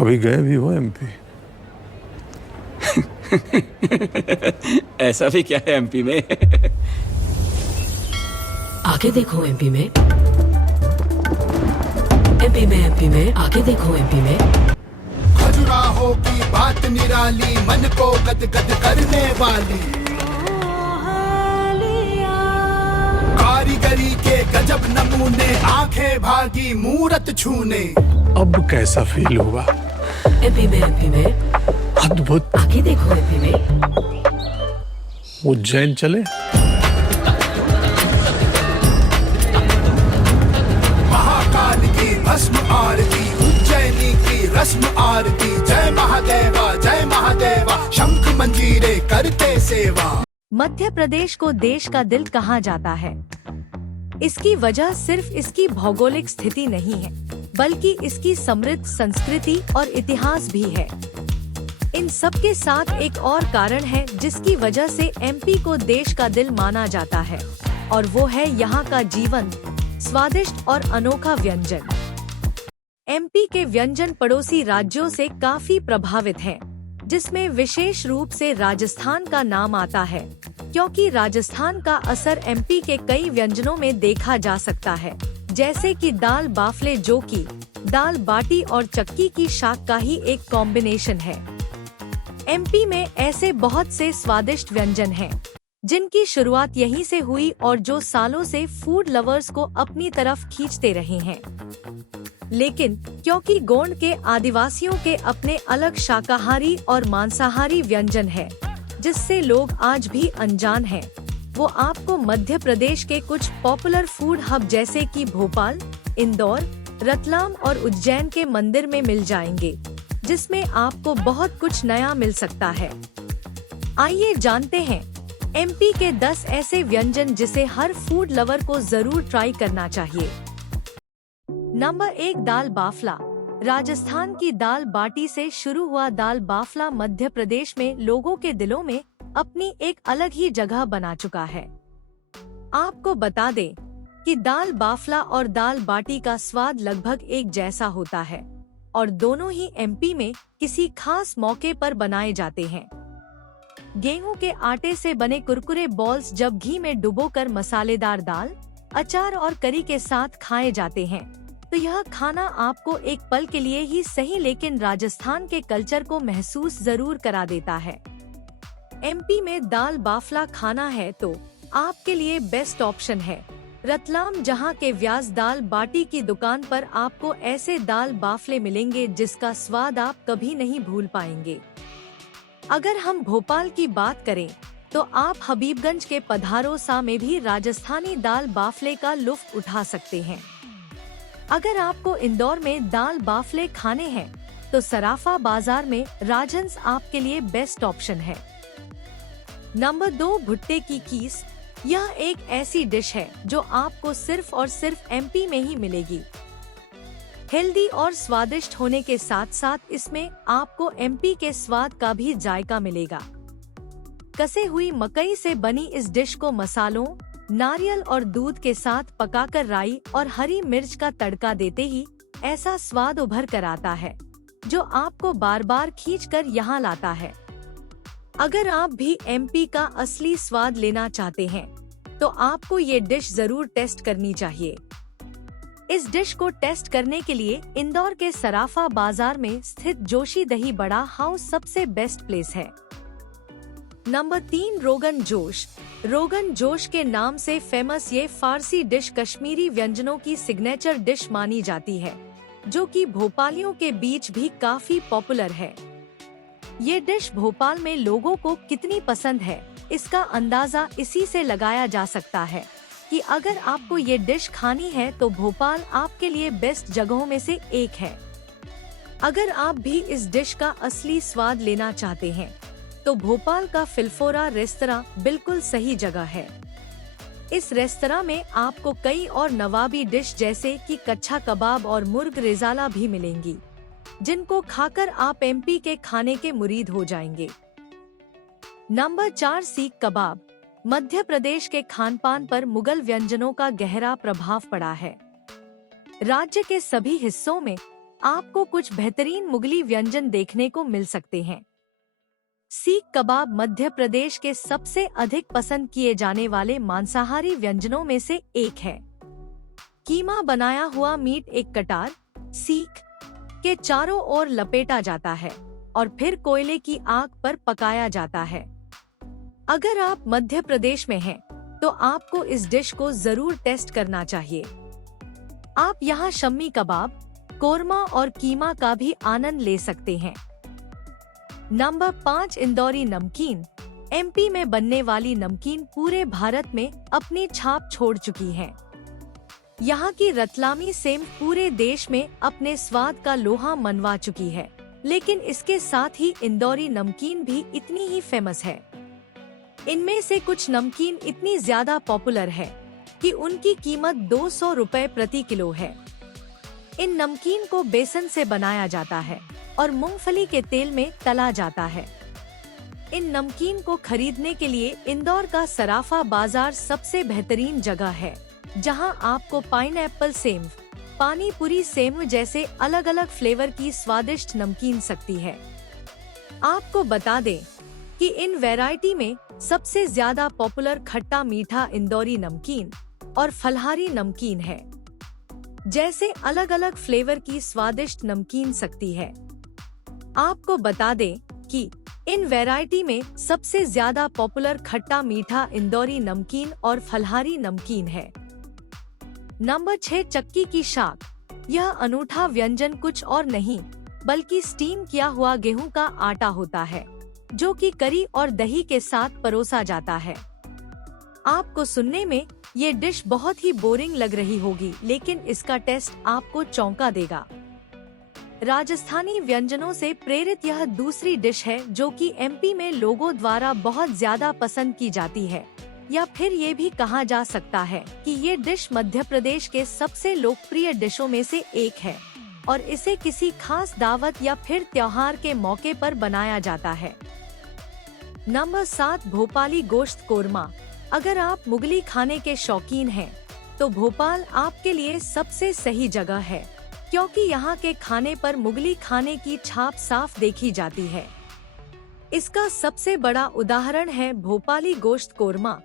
कभी गए भी हो एमपी? ऐसा भी क्या है एमपी में? आगे देखो एमपी में, एमपी में आगे देखो एमपी में। खजुराहो की बात निराली, मन को गदगद करने वाली, कारीगरी के गजब नमूने, आंखें भागी मूरत छूने। अब कैसा फील हुआ? एमपी में अद्भुत। आगे देखो एमपी में। उज्जैन चले? महाकाल की भस्म आरती, उज्जैनी की रस्म आरती, जय महादेवा जय महादेवा, शंख मंजीरे करते सेवा। मध्य प्रदेश को देश का दिल कहा जाता है। इसकी वजह सिर्फ इसकी भौगोलिक स्थिति नहीं है, बल्कि इसकी समृद्ध संस्कृति और इतिहास भी है। इन सब के साथ एक और कारण है जिसकी वजह से एमपी को देश का दिल माना जाता है, और वो है यहाँ का जीवंत, स्वादिष्ट और अनोखा व्यंजन। एमपी के व्यंजन पड़ोसी राज्यों से काफी प्रभावित हैं, जिसमें विशेष रूप से राजस्थान का नाम आता है, क्योंकि राजस्थान का असर एमपी के कई व्यंजनों में देखा जा सकता है, जैसे कि दाल बाफले, जो कि दाल बाटी और चक्की की शाक का ही एक कॉम्बिनेशन है। एमपी में ऐसे बहुत से स्वादिष्ट व्यंजन हैं, जिनकी शुरुआत यहीं से हुई और जो सालों से फूड लवर्स को अपनी तरफ खींचते रहे हैं। लेकिन क्योंकि गोंड के आदिवासियों के अपने अलग शाकाहारी और मांसाहारी व्यंजन है, जिससे लोग आज भी अनजान हैं, वो आपको मध्य प्रदेश के कुछ पॉपुलर फूड हब जैसे कि भोपाल, इंदौर, रतलाम और उज्जैन के मंदिर में मिल जाएंगे, जिसमें आपको बहुत कुछ नया मिल सकता है। आइए जानते हैं एमपी के 10 ऐसे व्यंजन जिसे हर फूड लवर को जरूर ट्राई करना चाहिए। नंबर 1, दाल बाफला। राजस्थान की दाल बाटी से शुरू हुआ दाल बाफला मध्य प्रदेश में लोगों के दिलों में अपनी एक अलग ही जगह बना चुका है। आपको बता दें कि दाल बाफला और दाल बाटी का स्वाद लगभग एक जैसा होता है, और दोनों ही एमपी में किसी खास मौके पर बनाए जाते हैं। गेहूं के आटे से बने कुरकुरे बॉल्स जब घी में डुबोकर मसालेदार दाल, अचार और करी के साथ खाए जाते हैं, तो यह खाना आपको एक पल के लिए ही सही, लेकिन राजस्थान के कल्चर को महसूस जरूर करा देता है। एमपी में दाल बाफला खाना है तो आपके लिए बेस्ट ऑप्शन है रतलाम, जहां के व्यास दाल बाटी की दुकान पर आपको ऐसे दाल बाफले मिलेंगे जिसका स्वाद आप कभी नहीं भूल पाएंगे। अगर हम भोपाल की बात करें तो आप हबीबगंज के पधारोसा में भी राजस्थानी दाल बाफले का लुत्फ उठा सकते हैं। अगर आपको इंदौर में दाल बाफले खाने हैं तो सराफा बाजार में राजहंस आपके लिए बेस्ट ऑप्शन है। नंबर 2, भुट्टे की कीस। यह एक ऐसी डिश है जो आपको सिर्फ और सिर्फ एमपी में ही मिलेगी। हेल्दी और स्वादिष्ट होने के साथ साथ इसमें आपको एमपी के स्वाद का भी जायका मिलेगा। कसे हुई मकई से बनी इस डिश को मसालों, नारियल और दूध के साथ पकाकर राई और हरी मिर्च का तड़का देते ही ऐसा स्वाद उभर कर आता है जो आपको बार बार खींचकर यहाँ लाता है। अगर आप भी एमपी का असली स्वाद लेना चाहते हैं तो आपको ये डिश जरूर टेस्ट करनी चाहिए। इस डिश को टेस्ट करने के लिए इंदौर के सराफा बाजार में स्थित जोशी दही बड़ा हाउस सबसे बेस्ट प्लेस है। नंबर 3, रोगन जोश। रोगन जोश के नाम से फेमस ये फारसी डिश कश्मीरी व्यंजनों की सिग्नेचर डिश मानी जाती है, जो कि भोपालियों के बीच भी काफी पॉपुलर है। ये डिश भोपाल में लोगों को कितनी पसंद है, इसका अंदाजा इसी से लगाया जा सकता है कि अगर आपको ये डिश खानी है तो भोपाल आपके लिए बेस्ट जगहों में से एक है। अगर आप भी इस डिश का असली स्वाद लेना चाहते हैं तो भोपाल का फिलफोरा रेस्तरां बिल्कुल सही जगह है। इस रेस्तरां में आपको कई और नवाबी डिश जैसे कि कच्छा कबाब और मुर्ग रेजाला भी मिलेंगी, जिनको खाकर आप एमपी के खाने के मुरीद हो जाएंगे। नंबर 4, सीख कबाब। मध्य प्रदेश के खानपान पर मुगल व्यंजनों का गहरा प्रभाव पड़ा है। राज्य के सभी हिस्सों में आपको कुछ बेहतरीन मुगली व्यंजन देखने को मिल सकते हैं। सीख कबाब मध्य प्रदेश के सबसे अधिक पसंद किए जाने वाले मांसाहारी व्यंजनों में से एक है। कीमा बनाया हुआ मीट एक कटार सीख के चारों ओर लपेटा जाता है और फिर कोयले की आग पर पकाया जाता है। अगर आप मध्य प्रदेश में हैं, तो आपको इस डिश को जरूर टेस्ट करना चाहिए। आप यहाँ शम्मी कबाब, कोरमा और कीमा का भी आनंद ले सकते हैं। नंबर 5 इंदौरी नमकीन। एमपी में बनने वाली नमकीन पूरे भारत में अपनी छाप छोड़ चुकी है। यहाँ की रतलामी सेम पूरे देश में अपने स्वाद का लोहा मनवा चुकी है, लेकिन इसके साथ ही इंदौरी नमकीन भी इतनी ही फेमस है। इनमें से कुछ नमकीन इतनी ज्यादा पॉपुलर है कि उनकी कीमत 200 रुपए प्रति किलो है। इन नमकीन को बेसन से बनाया जाता है और मूंगफली के तेल में तला जाता है। इन नमकीन को खरीदने के लिए इंदौर का सराफा बाजार सबसे बेहतरीन जगह है, जहां आपको पाइनएप्पल सेव, पानी पूरी सेव जैसे अलग अलग फ्लेवर की स्वादिष्ट नमकीन सकती है। आपको बता दें कि इन वैरायटी में सबसे ज्यादा पॉपुलर खट्टा मीठा इंदौरी नमकीन और फलहारी नमकीन है, जैसे अलग अलग फ्लेवर की स्वादिष्ट नमकीन सकती है। आपको बता दें कि इन वैरायटी में सबसे ज्यादा पॉपुलर खट्टा मीठा इंदौरी नमकीन और फलहारी नमकीन है। नंबर 6 चक्की की शाक। यह अनूठा व्यंजन कुछ और नहीं बल्कि स्टीम किया हुआ गेहूं का आटा होता है, जो कि करी और दही के साथ परोसा जाता है। आपको सुनने में ये डिश बहुत ही बोरिंग लग रही होगी, लेकिन इसका टेस्ट आपको चौंका देगा। राजस्थानी व्यंजनों से प्रेरित यह दूसरी डिश है जो कि एमपी में लोगों द्वारा बहुत ज्यादा पसंद की जाती है, या फिर ये भी कहा जा सकता है कि ये डिश मध्य प्रदेश के सबसे लोकप्रिय डिशों में से एक है और इसे किसी खास दावत या फिर त्योहार के मौके पर बनाया जाता है। नंबर 7 भोपाली गोश्त कोरमा। अगर आप मुगली खाने के शौकीन हैं, तो भोपाल आपके लिए सबसे सही जगह है, क्योंकि यहाँ के खाने पर मुगली खाने की छाप साफ देखी जाती है। इसका सबसे बड़ा उदाहरण है भोपाली गोश्त कोरमा,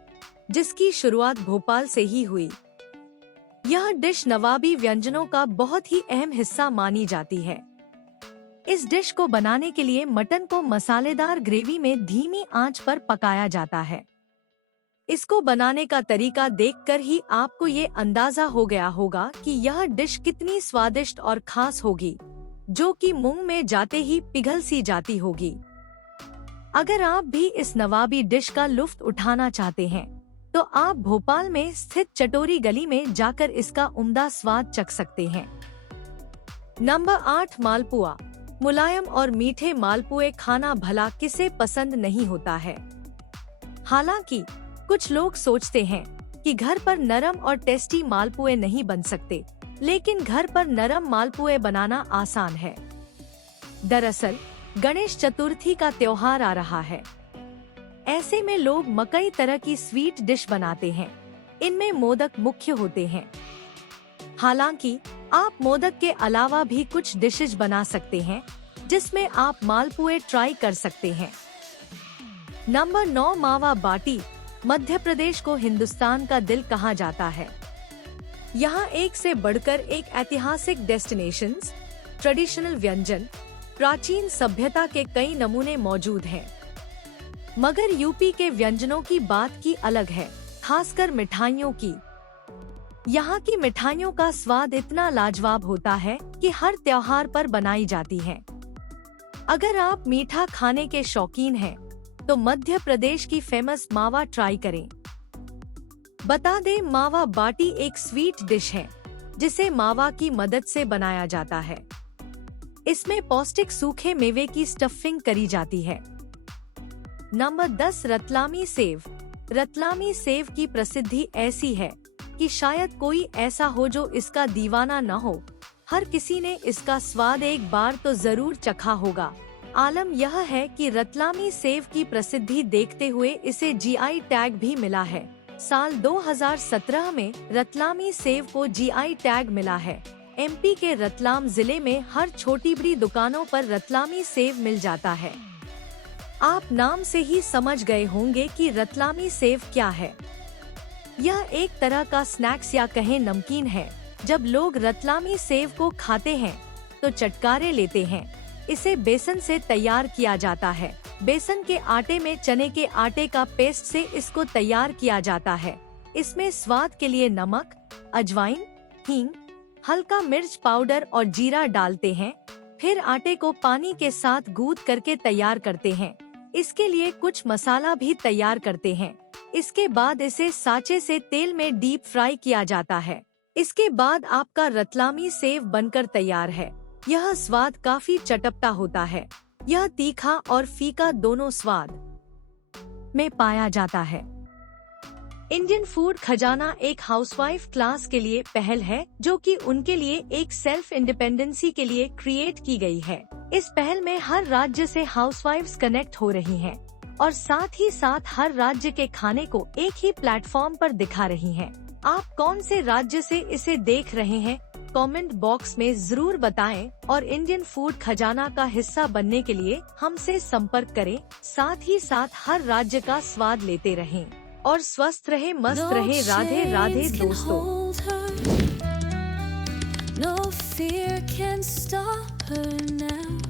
जिसकी शुरुआत भोपाल से ही हुई। यह डिश नवाबी व्यंजनों का बहुत ही अहम हिस्सा मानी जाती है। इस डिश को बनाने के लिए मटन को मसालेदार ग्रेवी में धीमी आंच पर पकाया जाता है। इसको बनाने का तरीका देखकर ही आपको ये अंदाजा हो गया होगा कि यह डिश कितनी स्वादिष्ट और खास होगी, जो कि मुंह में जाते ही पिघल सी जाती होगी। अगर आप भी इस नवाबी डिश का लुत्फ उठाना चाहते हैं, तो आप भोपाल में स्थित चटोरी गली में जाकर इसका उम्दा स्वाद चख सकते हैं। नंबर 8 मालपुआ। मुलायम और मीठे मालपुए खाना भला किसे पसंद नहीं होता है। हालांकि कुछ लोग सोचते हैं कि घर पर नरम और टेस्टी मालपुए नहीं बन सकते, लेकिन घर पर नरम मालपुए बनाना आसान है। दरअसल गणेश चतुर्थी का त्योहार आ रहा है। ऐसे में लोग कई तरह की स्वीट डिश बनाते हैं। इनमें मोदक मुख्य होते हैं। हालांकि आप मोदक के अलावा भी कुछ डिशेज बना सकते हैं, जिसमें आप मालपुए ट्राई कर सकते हैं। नंबर 9 मावा बाटी। मध्य प्रदेश को हिंदुस्तान का दिल कहा जाता है। यहाँ एक से बढ़कर एक ऐतिहासिक डेस्टिनेशंस, ट्रेडिशनल व्यंजन, प्राचीन सभ्यता के कई नमूने मौजूद हैं। मगर यूपी के व्यंजनों की बात की अलग है, खासकर मिठाइयों की। यहाँ की मिठाइयों का स्वाद इतना लाजवाब होता है कि हर त्योहार पर बनाई जाती हैं। अगर आप मीठा खाने के शौकीन हैं, तो मध्य प्रदेश की फेमस मावा ट्राई करें। बता दें, मावा बाटी एक स्वीट डिश है, जिसे मावा की मदद से बनाया जाता है। इसमें पौष्टिक सूखे मेवे की स्टफिंग करी जाती है। Number 10 Ratlami save. Ratlami save की प्रसिद्धि ऐसी है कि शायद कोई ऐसा हो जो इसका दीवाना न हो। हर किसी ने इसका स्वाद एक बार तो जरूर चखा होगा। आलम यह है कि रतलामी सेव की प्रसिद्धि देखते हुए इसे जीआई टैग भी मिला है। साल 2017 में रतलामी सेव को जीआई टैग मिला है एमपी के रतलाम जिले में हर छोटी बड़ी दुकानों पर रतलामी सेव मिल जाता है। आप नाम से ही समझ गए होंगे कि रतलामी सेव क्या है। यह एक तरह का स्नैक्स या कहें नमकीन है। जब लोग रतलामी सेव को खाते हैं तो चटकारे लेते हैं। इसे बेसन से तैयार किया जाता है। बेसन के आटे में चने के आटे का पेस्ट से इसको तैयार किया जाता है। इसमें स्वाद के लिए नमक, अजवाइन, हींग, हल्का मिर्च पाउडर और जीरा डालते हैं। फिर आटे को पानी के साथ गूंथ करके तैयार करते हैं। इसके लिए कुछ मसाला भी तैयार करते हैं। इसके बाद इसे साँचे से तेल में डीप फ्राई किया जाता है। इसके बाद आपका रतलामी सेव बनकर तैयार है। यह स्वाद काफी चटपटा होता है। यह तीखा और फीका दोनों स्वाद में पाया जाता है। इंडियन फूड खजाना एक हाउसवाइफ क्लास के लिए पहल है, जो कि उनके लिए एक सेल्फ इंडिपेंडेंसी के लिए क्रिएट की गई है। इस पहल में हर राज्य से हाउसवाइफ्स कनेक्ट हो रही हैं और साथ ही साथ हर राज्य के खाने को एक ही प्लेटफॉर्म पर दिखा रही हैं। आप कौन से राज्य से इसे देख रहे हैं? कमेंट बॉक्स में जरूर बताएं और इंडियन फूड खजाना का हिस्सा बनने के लिए हमसे संपर्क करें। साथ ही साथ हर राज्य का स्वाद लेते रहें और स्वस्थ रहे, मस्त रहे। राधे राधे दोस्तों। No fear can stop her now.